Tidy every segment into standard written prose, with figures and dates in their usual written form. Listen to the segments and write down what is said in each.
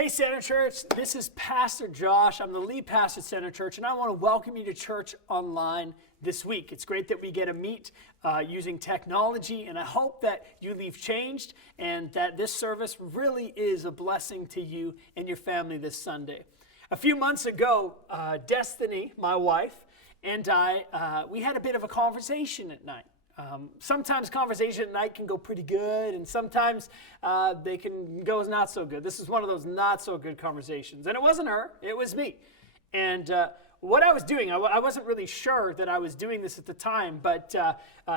Hey, Center Church, this is Pastor Josh. I'm the lead pastor at Center Church, and I want to welcome you to church online this week. It's great that we get to meet using technology, and I hope that you leave changed and that this service really is a blessing to you and your family this Sunday. A few months ago, Destiny, my wife, and I, we had a bit of a conversation at night. Sometimes conversation at night can go pretty good, and sometimes they can go not so good. This is one of those not so good conversations. And it wasn't her, it was me. And what I was doing, I wasn't really sure that I was doing this at the time, but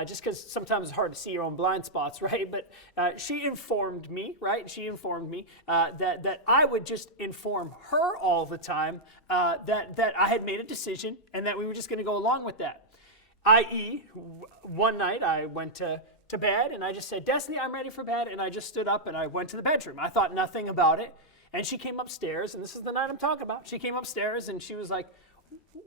just because sometimes it's hard to see your own blind spots, right? But she informed me, right? She informed me that I would just inform her all the time that I had made a decision and that we were just going to go along with that. I.e., one night I went to bed and I just said, Destiny, I'm ready for bed. And I just stood up and I went to the bedroom. I thought nothing about it. And she came upstairs, and this is the night I'm talking about. She came upstairs and she was like,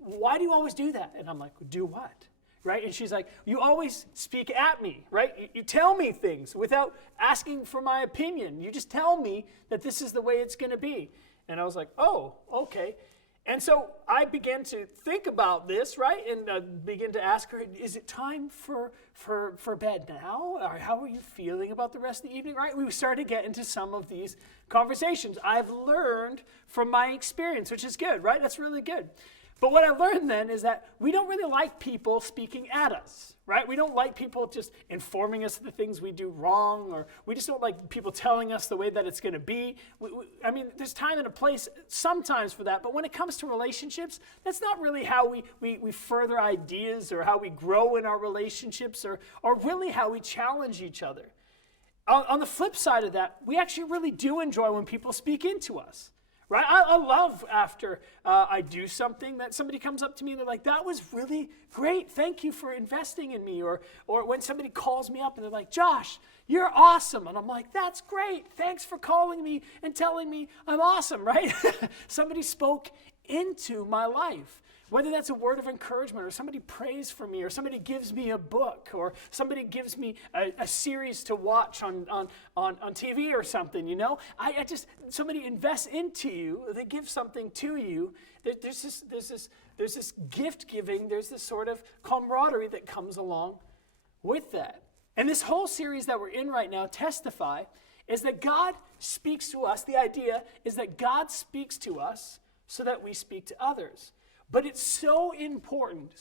why do you always do that? And I'm like, do what? Right? And she's like, you always speak at me, right? You tell me things without asking for my opinion. You just tell me that this is the way it's going to be. And I was like, oh, okay. And so I began to think about this, right, and begin to ask her, is it time for bed now? Or how are you feeling about the rest of the evening, right? We started to get into some of these conversations. I've learned from my experience, which is good, right? That's really good. But what I learned then is that we don't really like people speaking at us, right? We don't like people just informing us of the things we do wrong, or we just don't like people telling us the way that it's going to be. I mean, there's time and a place sometimes for that, but when it comes to relationships, that's not really how we further ideas or how we grow in our relationships or really how we challenge each other. On the flip side of that, we actually really do enjoy when people speak into us. Right? I love after I do something that somebody comes up to me and they're like, that was really great. Thank you for investing in me. Or when somebody calls me up and they're like, Josh, you're awesome. And I'm like, that's great. Thanks for calling me and telling me I'm awesome, right? Somebody spoke into my life. Whether that's a word of encouragement or somebody prays for me or somebody gives me a book or somebody gives me a series to watch on TV or something, you know? I just, somebody invests into you, they give something to you. There's this gift giving, there's this sort of camaraderie that comes along with that. And this whole series that we're in right now, Testify, is that God speaks to us. The idea is that God speaks to us so that we speak to others. But it's so important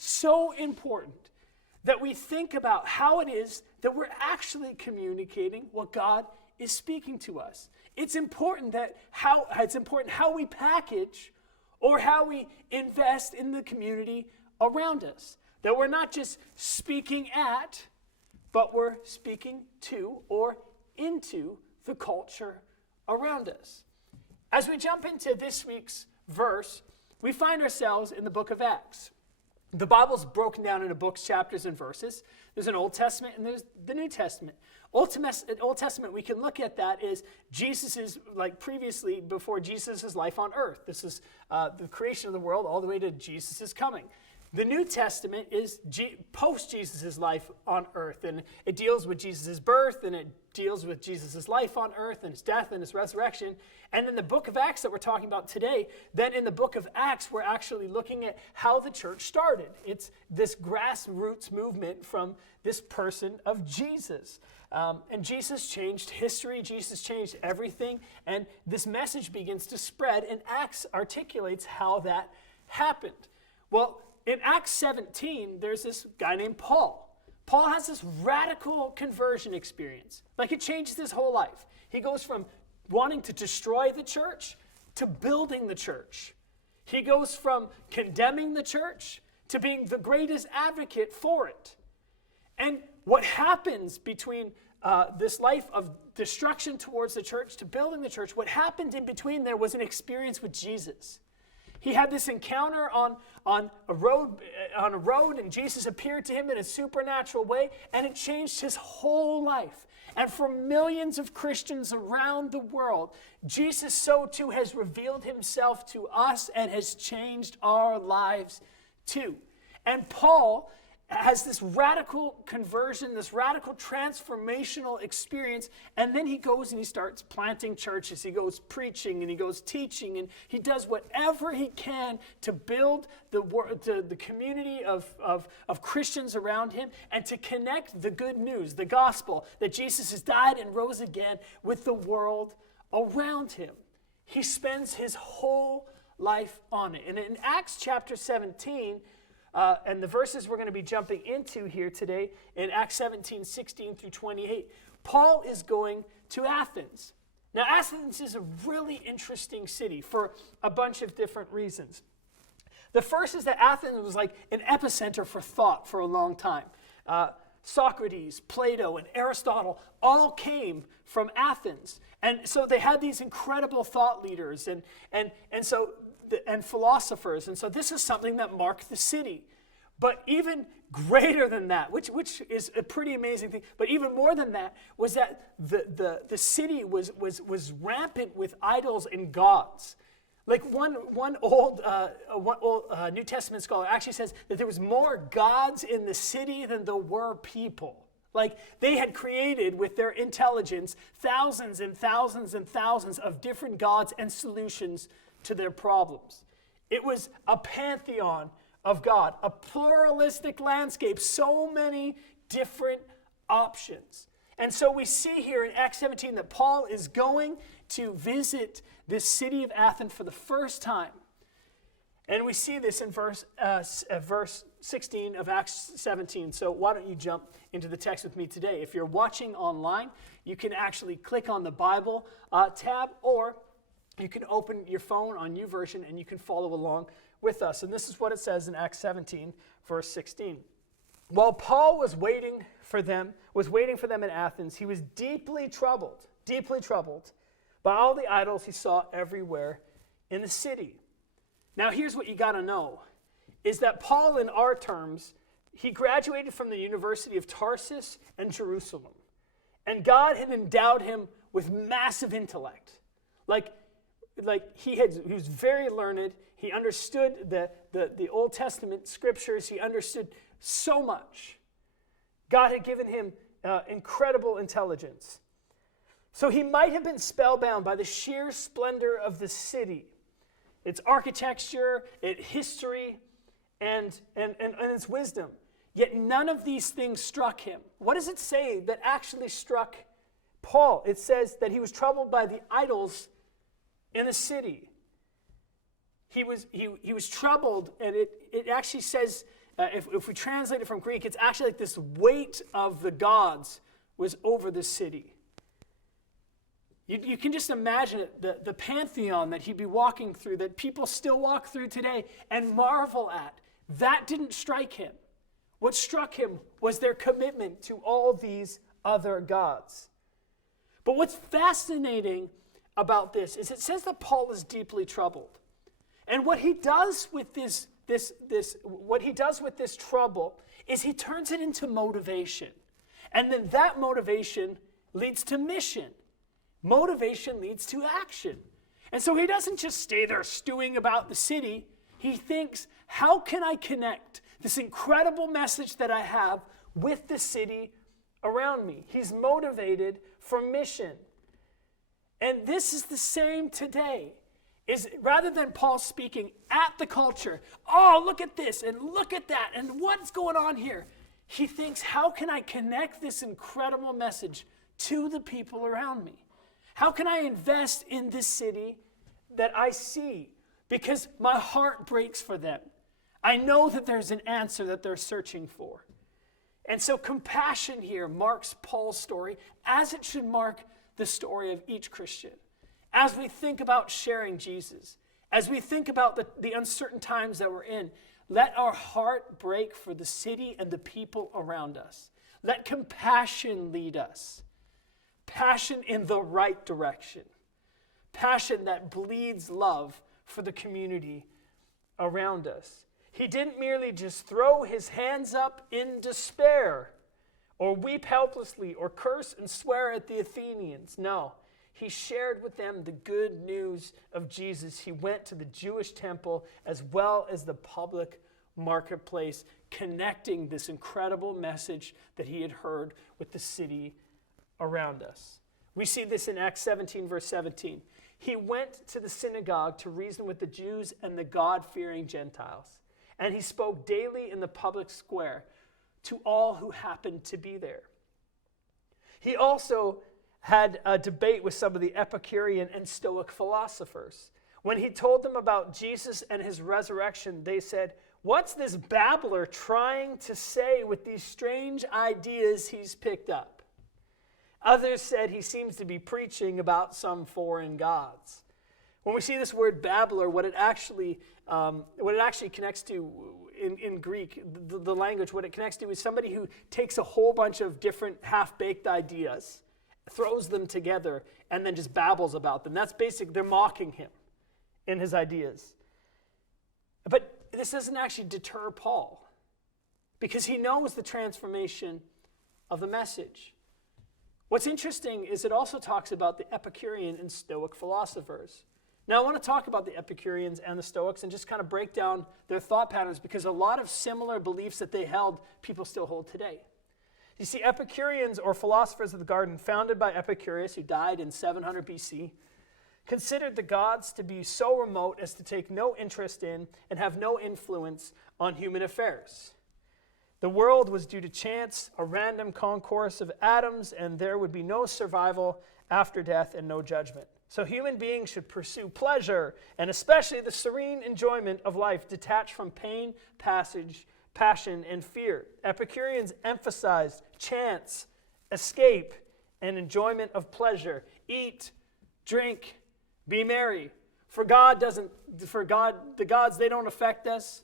that we think about how it is that we're actually communicating what God is speaking to us. It's important how we package or how we invest in the community around us. That we're not just speaking at, but we're speaking to or into the culture around us. As we jump into this week's verse, we find ourselves in the book of Acts. The Bible's broken down into books, chapters, and verses. There's an Old Testament and there's the New Testament. Old Testament, we can look at that as Jesus's, like previously, before Jesus' life on earth. This is the creation of the world all the way to Jesus' coming. The New Testament is post-Jesus' life on earth, and it deals with Jesus' birth, and it deals with Jesus' life on earth, and his death, and his resurrection. And in the book of Acts that we're talking about today, then in the book of Acts, we're actually looking at how the church started. It's this grassroots movement from this person of Jesus. And Jesus changed history, Jesus changed everything, and this message begins to spread, and Acts articulates how that happened. Well, in Acts 17, there's this guy named Paul. Paul has this radical conversion experience. Like, it changed his whole life. He goes from wanting to destroy the church to building the church. He goes from condemning the church to being the greatest advocate for it. And what happens between this life of destruction towards the church to building the church, what happened in between there was an experience with Jesus. He had this encounter on a road, and Jesus appeared to him in a supernatural way, and it changed his whole life. And for millions of Christians around the world, Jesus so too has revealed himself to us and has changed our lives too. And Paul has this radical conversion, this radical transformational experience, and then he goes and he starts planting churches. He goes preaching and he goes teaching, and he does whatever he can to build the community of Christians around him and to connect the good news, the gospel, that Jesus has died and rose again with the world around him. He spends his whole life on it. And in Acts chapter 17, and the verses we're going to be jumping into here today, in Acts 17, 16 through 28, Paul is going to Athens. Now, Athens is a really interesting city for a bunch of different reasons. The first is that Athens was like an epicenter for thought for a long time. Socrates, Plato, and Aristotle all came from Athens. And so they had these incredible thought leaders and philosophers. And so this is something that marked the city. But even greater than that, which is a pretty amazing thing, but even more than that, was that the city was rampant with idols and gods. Like one old New Testament scholar actually says that there was more gods in the city than there were people. Like, they had created with their intelligence thousands and thousands and thousands of different gods and solutions to their problems. It was a pantheon of God, a pluralistic landscape, so many different options. And so we see here in Acts 17 that Paul is going to visit this city of Athens for the first time. And we see this in verse 16 of Acts 17. So why don't you jump into the text with me today? If you're watching online, you can actually click on the Bible tab, or you can open your phone on YouVersion and you can follow along with us. And this is what it says in Acts 17, verse 16. While Paul was waiting for them in Athens, he was deeply troubled by all the idols he saw everywhere in the city. Now, here's what you got to know, is that Paul, in our terms, he graduated from the University of Tarsus and Jerusalem. And God had endowed him with massive intellect. Like he was very learned. He understood the Old Testament scriptures. He understood so much. God had given him incredible intelligence. So he might have been spellbound by the sheer splendor of the city, its architecture, its history, and its wisdom. Yet none of these things struck him. What does it say that actually struck Paul? It says that he was troubled by the idols in the city. He was troubled, and it actually says, if we translate it from Greek, it's actually like this weight of the gods was over the city. You can just imagine it, the pantheon that he'd be walking through, that people still walk through today and marvel at. That didn't strike him. What struck him was their commitment to all these other gods. But what's fascinating about this is it says that Paul is deeply troubled. And what he does with this trouble is he turns it into motivation. And then that motivation leads to mission. Motivation leads to action. And so he doesn't just stay there stewing about the city. He thinks, how can I connect this incredible message that I have with the city around me? He's motivated for mission. And this is the same today. Is rather than Paul speaking at the culture, oh, look at this and look at that and what's going on here, he thinks, how can I connect this incredible message to the people around me? How can I invest in this city that I see? Because my heart breaks for them. I know that there's an answer that they're searching for. And so compassion here marks Paul's story, as it should mark the story of each Christian. As we think about sharing Jesus, as we think about the uncertain times that we're in, let our heart break for the city and the people around us. Let compassion lead us. Passion in the right direction. Passion that bleeds love for the community around us. He didn't merely just throw his hands up in despair, or weep helplessly, or curse and swear at the Athenians. No, he shared with them the good news of Jesus. He went to the Jewish temple as well as the public marketplace, connecting this incredible message that he had heard with the city around us. We see this in Acts 17, verse 17. He went to the synagogue to reason with the Jews and the God-fearing Gentiles, and he spoke daily in the public square to all who happened to be there. He also had a debate with some of the Epicurean and Stoic philosophers. When he told them about Jesus and his resurrection, they said, "What's this babbler trying to say with these strange ideas he's picked up?" Others said he seems to be preaching about some foreign gods. When we see this word babbler, what it actually connects to in Greek, the language, what it connects to is somebody who takes a whole bunch of different half-baked ideas, throws them together, and then just babbles about them. That's basic. They're mocking him in his ideas. But this doesn't actually deter Paul, because he knows the transformation of the message. What's interesting is it also talks about the Epicurean and Stoic philosophers. Now, I want to talk about the Epicureans and the Stoics and just kind of break down their thought patterns, because a lot of similar beliefs that they held, people still hold today. You see, Epicureans, or philosophers of the garden, founded by Epicurus, who died in 700 BC, considered the gods to be so remote as to take no interest in and have no influence on human affairs. The world was due to chance, a random concourse of atoms, and there would be no survival after death and no judgment. So human beings should pursue pleasure, and especially the serene enjoyment of life, detached from pain, passion, and fear. Epicureans emphasized chance, escape, and enjoyment of pleasure. Eat, drink, be merry. The gods, they don't affect us.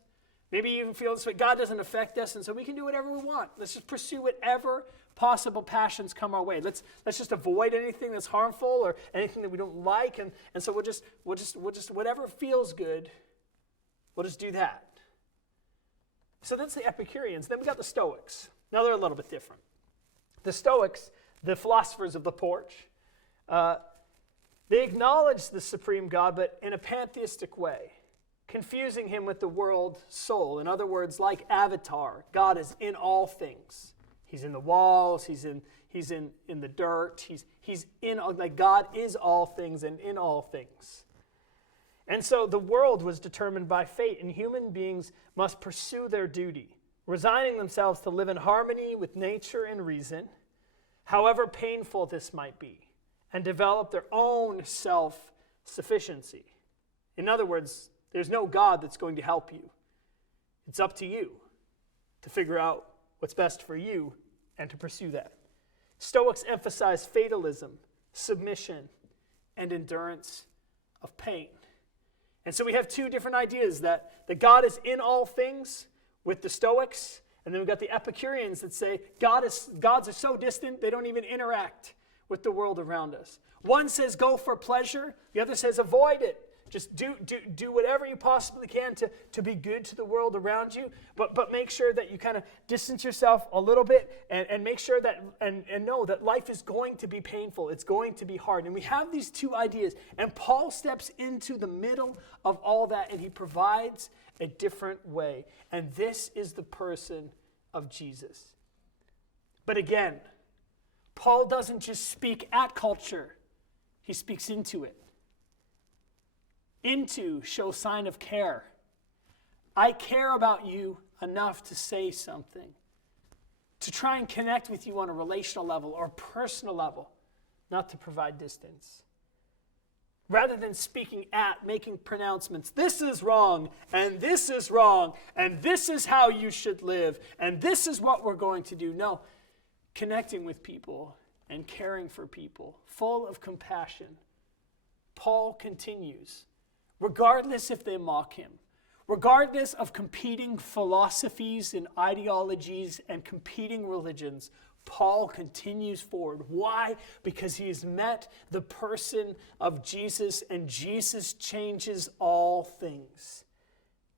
Maybe you even feel this way, God doesn't affect us, and so we can do whatever we want. Let's just pursue whatever possible passions come our way. Let's just avoid anything that's harmful or anything that we don't like, and so we'll just whatever feels good, we'll just do that. So that's the Epicureans. Then we got the Stoics. Now they're a little bit different. The Stoics, the philosophers of the porch, they acknowledge the supreme God, but in a pantheistic way, confusing him with the world soul. In other words, like Avatar, God is in all things. He's in the walls, he's in the dirt, he's in, like, God is all things and in all things. And so the world was determined by fate, and human beings must pursue their duty, resigning themselves to live in harmony with nature and reason, however painful this might be, and develop their own self-sufficiency. In other words, there's no God that's going to help you. It's up to you to figure out what's best for you and to pursue that. Stoics emphasize fatalism, submission, and endurance of pain. And so we have two different ideas, that God is in all things with the Stoics, and then we've got the Epicureans that say gods are so distant they don't even interact with the world around us. One says go for pleasure, the other says avoid it. Just do whatever you possibly can to be good to the world around you, but make sure that you kind of distance yourself a little bit and make sure that and know that life is going to be painful. It's going to be hard. And we have these two ideas, and Paul steps into the middle of all that, and he provides a different way. And this is the person of Jesus. But again, Paul doesn't just speak at culture, he speaks into it. Into show sign of care. I care about you enough to say something, to try and connect with you on a relational level or personal level, not to provide distance. Rather than speaking at, making pronouncements, this is wrong, and this is wrong, and this is how you should live, and this is what we're going to do. No, connecting with people and caring for people, full of compassion. Paul continues. Regardless if they mock him, regardless of competing philosophies and ideologies and competing religions, Paul continues forward. Why? Because he has met the person of Jesus, and Jesus changes all things.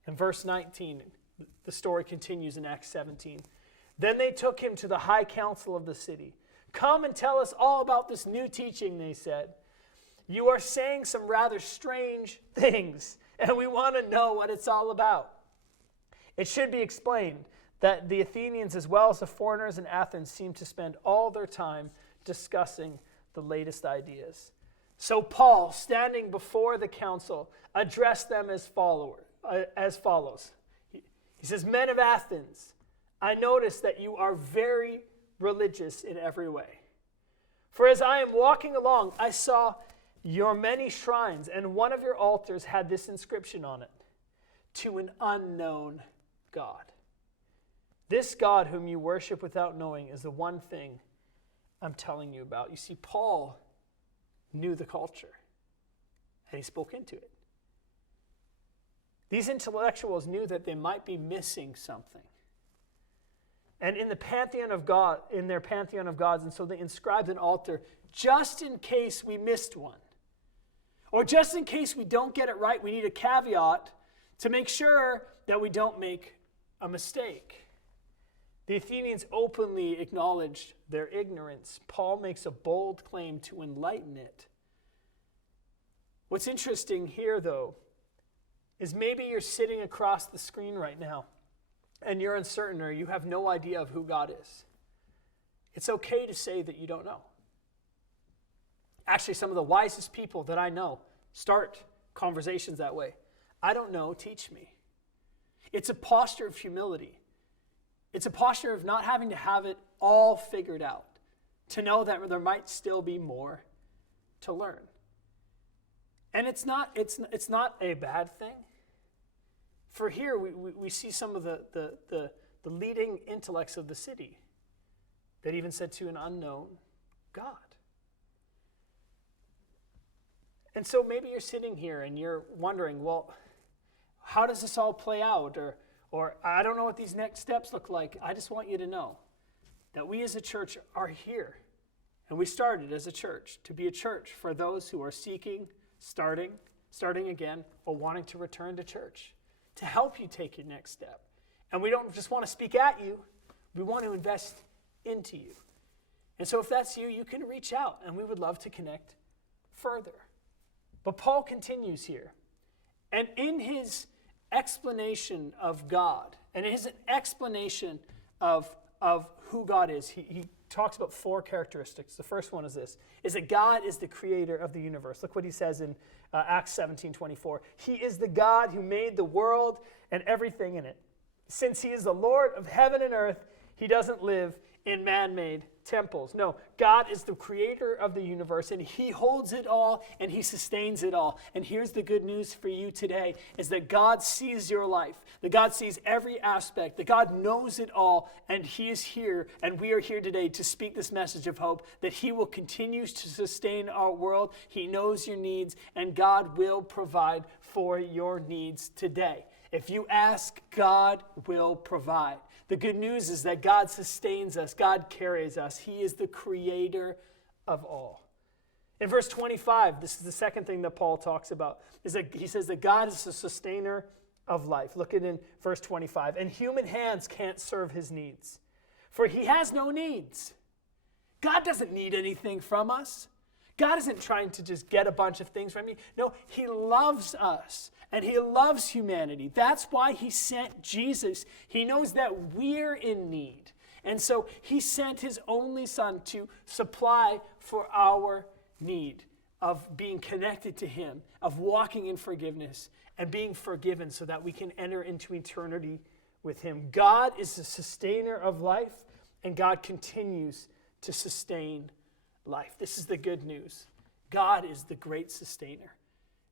In verse 19, the story continues in Acts 17. Then they took him to the high council of the city. Come and tell us all about this new teaching, they said. You are saying some rather strange things, and we want to know what it's all about. It should be explained that the Athenians, as well as the foreigners in Athens, seemed to spend all their time discussing the latest ideas. So Paul, standing before the council, addressed them as follows. He says, "Men of Athens, I notice that you are very religious in every way. For as I am walking along, I saw your many shrines, and one of your altars had this inscription on it, 'To an unknown God.' This God whom you worship without knowing is the one thing I'm telling you about." You see, Paul knew the culture, and he spoke into it. These intellectuals knew that they might be missing something. And in their pantheon of gods, and so they inscribed an altar just in case we missed one. Or just in case we don't get it right, we need a caveat to make sure that we don't make a mistake. The Athenians openly acknowledged their ignorance. Paul makes a bold claim to enlighten it. What's interesting here, though, is maybe you're sitting across the screen right now and you're uncertain or you have no idea of who God is. It's okay to say that you don't know. Actually, some of the wisest people that I know start conversations that way. I don't know, teach me. It's a posture of humility. It's a posture of not having to have it all figured out, to know that there might still be more to learn. And it's not a bad thing. For here, we see some of the leading intellects of the city that even said to an unknown God. And so maybe you're sitting here and you're wondering, well, how does this all play out? Or I don't know what these next steps look like. I just want you to know that we as a church are here. And we started as a church to be a church for those who are seeking, starting again, or wanting to return to church, to help you take your next step. And we don't just want to speak at you, we want to invest into you. And so if that's you, you can reach out and we would love to connect further. But Paul continues here. And in his explanation of God, and his explanation of who God is, he talks about four characteristics. The first one is this, is that God is the creator of the universe. Look what he says in Acts 17:24. He is the God who made the world and everything in it. Since he is the Lord of heaven and earth, he doesn't live in man-made temples. No, God is the creator of the universe, and he holds it all, and he sustains it all. And here's the good news for you today, is that God sees your life, that God sees every aspect, that God knows it all, and he is here, and we are here today to speak this message of hope, that he will continue to sustain our world. He knows your needs, and God will provide for your needs today. If you ask, God will provide. The good news is that God sustains us. God carries us. He is the creator of all. In verse 25, this is the second thing that Paul talks about, is that he says that God is the sustainer of life. Look at it in verse 25. And human hands can't serve his needs, for he has no needs. God doesn't need anything from us. God isn't trying to just get a bunch of things from you. No, he loves us. And he loves humanity. That's why he sent Jesus. He knows that we're in need. And so he sent his only son to supply for our need of being connected to him, of walking in forgiveness and being forgiven so that we can enter into eternity with him. God is the sustainer of life, and God continues to sustain life. This is the good news. God is the great sustainer.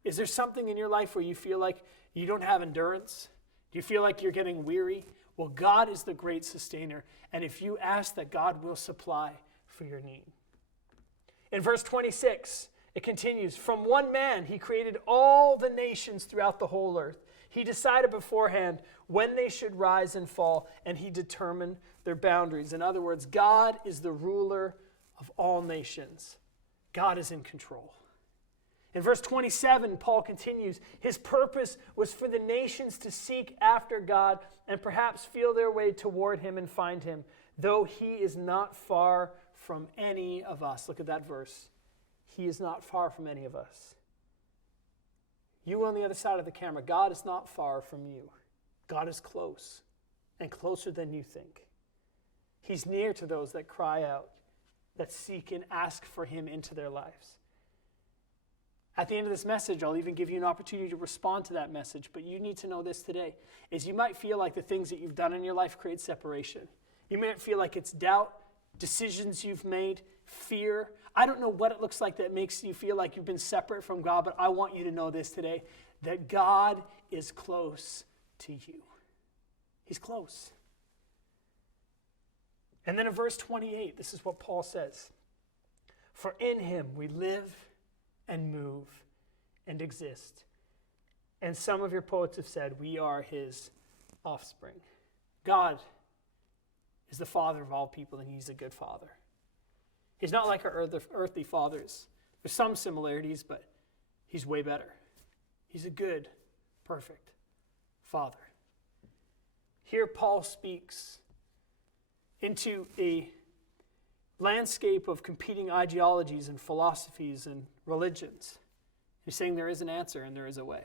Is there something in your life where you feel like you don't have endurance? Do you feel like you're getting weary? Well, God is the great sustainer. And if you ask that, God will supply for your need. In verse 26, it continues, from one man he created all the nations throughout the whole earth. He decided beforehand when they should rise and fall, and he determined their boundaries. In other words, God is the ruler of all nations. God is in control. In verse 27, Paul continues, his purpose was for the nations to seek after God and perhaps feel their way toward him and find him, though he is not far from any of us. Look at that verse. He is not far from any of us. You on the other side of the camera, God is not far from you. God is close and closer than you think. He's near to those that cry out, that seek and ask for him into their lives. At the end of this message, I'll even give you an opportunity to respond to that message, but you need to know this today, is you might feel like the things that you've done in your life create separation. You might feel like it's doubt, decisions you've made, fear. I don't know what it looks like that makes you feel like you've been separate from God, but I want you to know this today, that God is close to you. He's close. And then in verse 28, this is what Paul says. For in him we live and move and exist. And some of your poets have said, we are his offspring. God is the father of all people, and he's a good father. He's not like our earthly fathers. There's some similarities, but he's way better. He's a good, perfect father. Here Paul speaks into a landscape of competing ideologies and philosophies and religions. He's saying there is an answer and there is a way.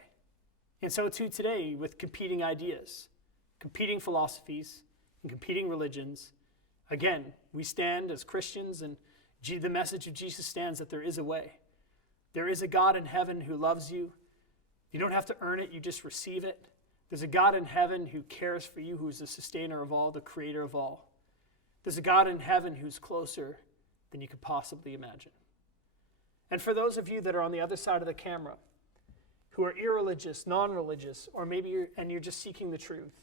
And so too today with competing ideas, competing philosophies, and competing religions. Again, we stand as Christians, and the message of Jesus stands that there is a way. There is a God in heaven who loves you. You don't have to earn it, you just receive it. There's a God in heaven who cares for you, who is the sustainer of all, the creator of all. There's a God in heaven who's closer than you could possibly imagine. And for those of you that are on the other side of the camera, who are irreligious, non-religious, or maybe you're just seeking the truth,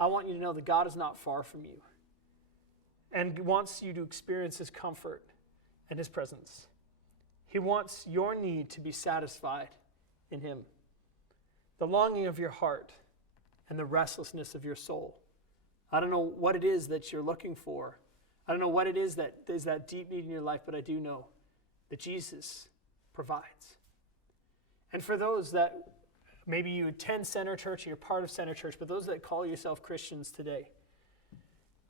I want you to know that God is not far from you and wants you to experience his comfort and his presence. He wants your need to be satisfied in him. The longing of your heart and the restlessness of your soul. I don't know what it is that you're looking for. I don't know what it is that is that deep need in your life, but I do know that Jesus provides. And for those that maybe you attend Center Church and you're part of Center Church, but those that call yourself Christians today,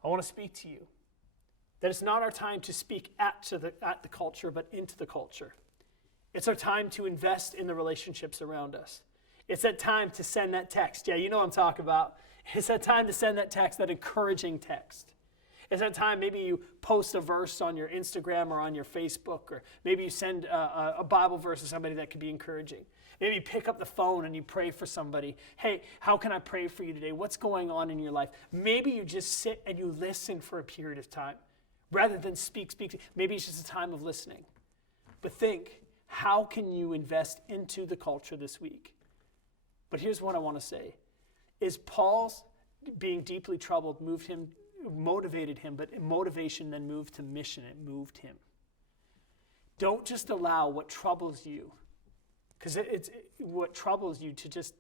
I want to speak to you that it's not our time to speak at the culture, but into the culture. It's our time to invest in the relationships around us. It's that time to send that text. Yeah, you know what I'm talking about. It's that time to send that text, that encouraging text. It's that time maybe you post a verse on your Instagram or on your Facebook, or maybe you send a Bible verse to somebody that could be encouraging. Maybe you pick up the phone and you pray for somebody. Hey, how can I pray for you today? What's going on in your life? Maybe you just sit and you listen for a period of time rather than speak. Maybe it's just a time of listening. But think, how can you invest into the culture this week? But here's what I want to say, is Paul's being deeply troubled motivated him, but motivation then moved to mission. It moved him. Don't just allow what troubles you, because it's what troubles you to just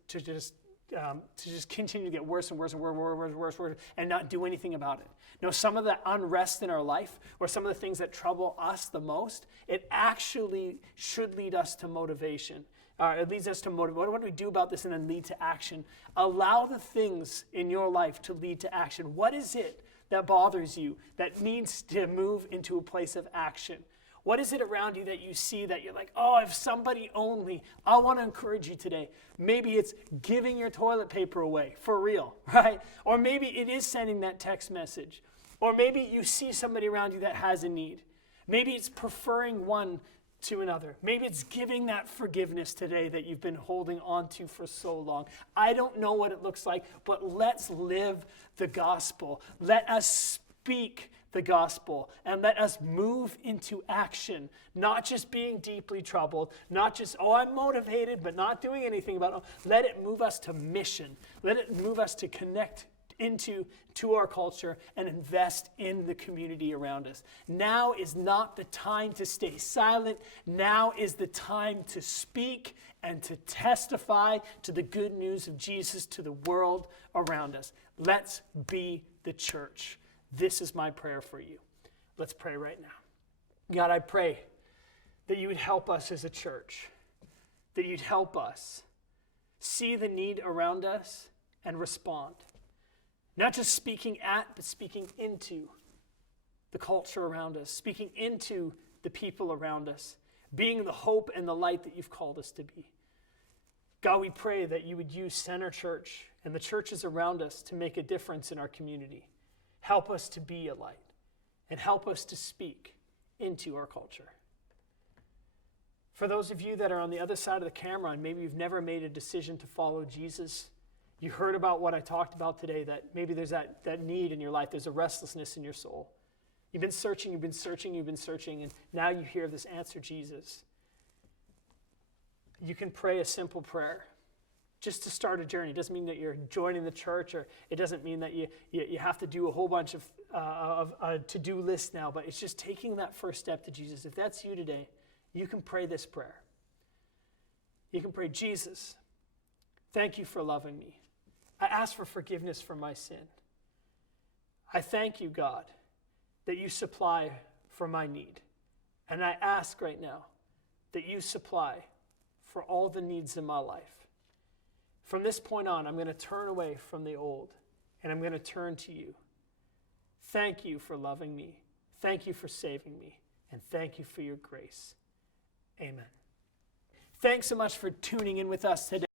continue to get worse and worse and worse, and not do anything about it. No, some of the unrest in our life, or some of the things that trouble us the most, it actually should lead us to motivation. It leads us to motivation. What do we do about this and then lead to action? Allow the things in your life to lead to action. What is it that bothers you, that needs to move into a place of action? What is it around you that you see that you're like, oh, if somebody only, I want to encourage you today. Maybe it's giving your toilet paper away, for real, right? Or maybe it is sending that text message. Or maybe you see somebody around you that has a need. Maybe it's preferring one to another. Maybe it's giving that forgiveness today that you've been holding on to for so long. I don't know what it looks like, but let's live the gospel. Let us speak the gospel and let us move into action, not just being deeply troubled, not just, oh, I'm motivated, but not doing anything about it. Let it move us to mission. Let it move us to connect to our culture and invest in the community around us. Now is not the time to stay silent. Now is the time to speak and to testify to the good news of Jesus to the world around us. Let's be the church. This is my prayer for you. Let's pray right now. God, I pray that you would help us as a church, that you'd help us see the need around us and respond. Not just speaking at, but speaking into the culture around us, speaking into the people around us, being the hope and the light that you've called us to be. God, we pray that you would use Center Church and the churches around us to make a difference in our community. Help us to be a light and help us to speak into our culture. For those of you that are on the other side of the camera and maybe you've never made a decision to follow Jesus, you heard about what I talked about today, that maybe there's that need in your life, there's a restlessness in your soul. You've been searching, and now you hear this answer, Jesus. You can pray a simple prayer just to start a journey. It doesn't mean that you're joining the church, or it doesn't mean that you have to do a whole bunch of to-do lists now, but it's just taking that first step to Jesus. If that's you today, you can pray this prayer. You can pray, Jesus, thank you for loving me. I ask for forgiveness for my sin. I thank you, God, that you supply for my need. And I ask right now that you supply for all the needs in my life. From this point on, I'm going to turn away from the old, and I'm going to turn to you. Thank you for loving me. Thank you for saving me. And thank you for your grace. Amen. Thanks so much for tuning in with us today.